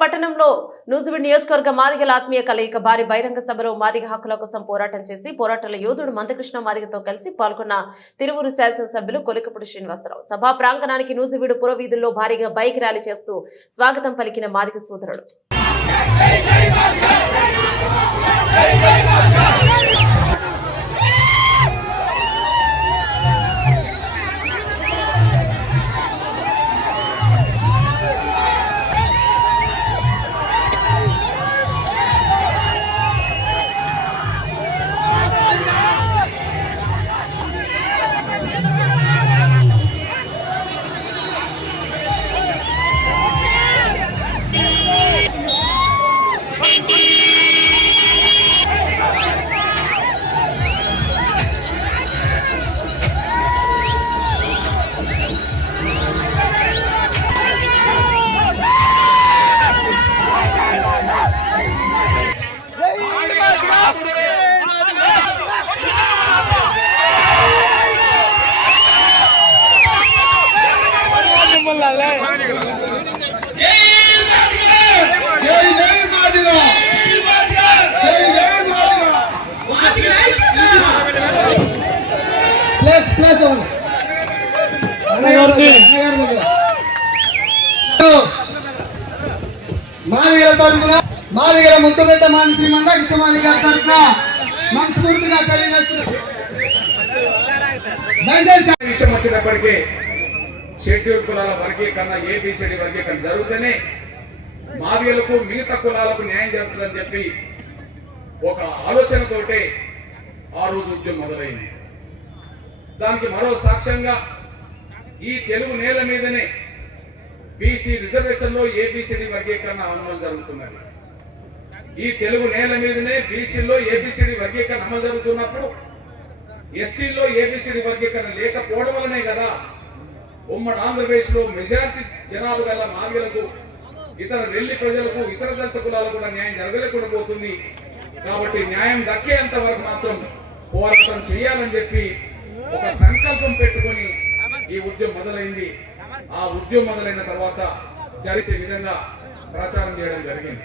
పట్టణంలో నూజివీడ్ నియోజకవర్గ మాదిగల ఆత్మీయ కలయిక భారీ బహిరంగ సభలో మాదిగ హక్కుల కోసం పోరాటం చేసి పోరాటంలో యోధుడు మందకృష్ణ మాదిగతో కలిసి పాల్గొన్న తిరువురు శాసనసభ్యులు కొలికపూడి శ్రీనివాసరావు. సభా ప్రాంగణానికి నూజివీడు పురవీధుల్లో భారీగా బైక్ ర్యాలీ చేస్తూ స్వాగతం పలికిన మాదిగ సోదరుడు. జై మాదిగ జై జై ప్లస్ ప్లస్ మాదిగల తరఫున మాదిగల మాని శ్రీ కృష్ణమాది గారి తరఫున మనస్ఫూర్తిగా తెలియజేస్తున్నారు దయచేసి విషయం వచ్చినప్పటికీ షెడ్యూల్ కులాల వర్గీకరణ ఏబిసిడి వర్గీకరణ జరుగుతూనే మాదిగలకు మిగతా కులాలకు న్యాయం జరుగుతుందని చెప్పి ఒక ఆలోచనతోటే ఆ రోజు ఉద్యమం మొదలైంది. దానికి మరో సాక్ష్యంగా ఈ తెలుగు నేల మీదనే బీసీ రిజర్వేషన్లో ఏబిసిడి వర్గీకరణ అమలు జరుగుతున్నది. ఈ తెలుగు నేల మీదనే బీసీలో ఏబిసిడి వర్గీకరణ అమలు జరుగుతున్నప్పుడు ఎస్సీలో ఏబిసిడి వర్గీకరణ లేకపోవడం వల్లనే కదా ఉమ్మడి ఆంధ్రప్రదేశ్లో మెజారిటీ జనాలు గల మాదిగలకు ఇతర వెల్లి ప్రజలకు ఇతర దళిత కులాలకు కూడా న్యాయం జరగలేకుండా పోతుంది. కాబట్టి న్యాయం దక్కేంత వరకు మాత్రం పోరాటం చేయాలని చెప్పి ఒక సంకల్పం పెట్టుకొని ఈ ఉద్యమం మొదలైంది. ఆ ఉద్యమం మొదలైన తర్వాత జరిసే విధంగా ప్రచారం చేయడం జరిగింది.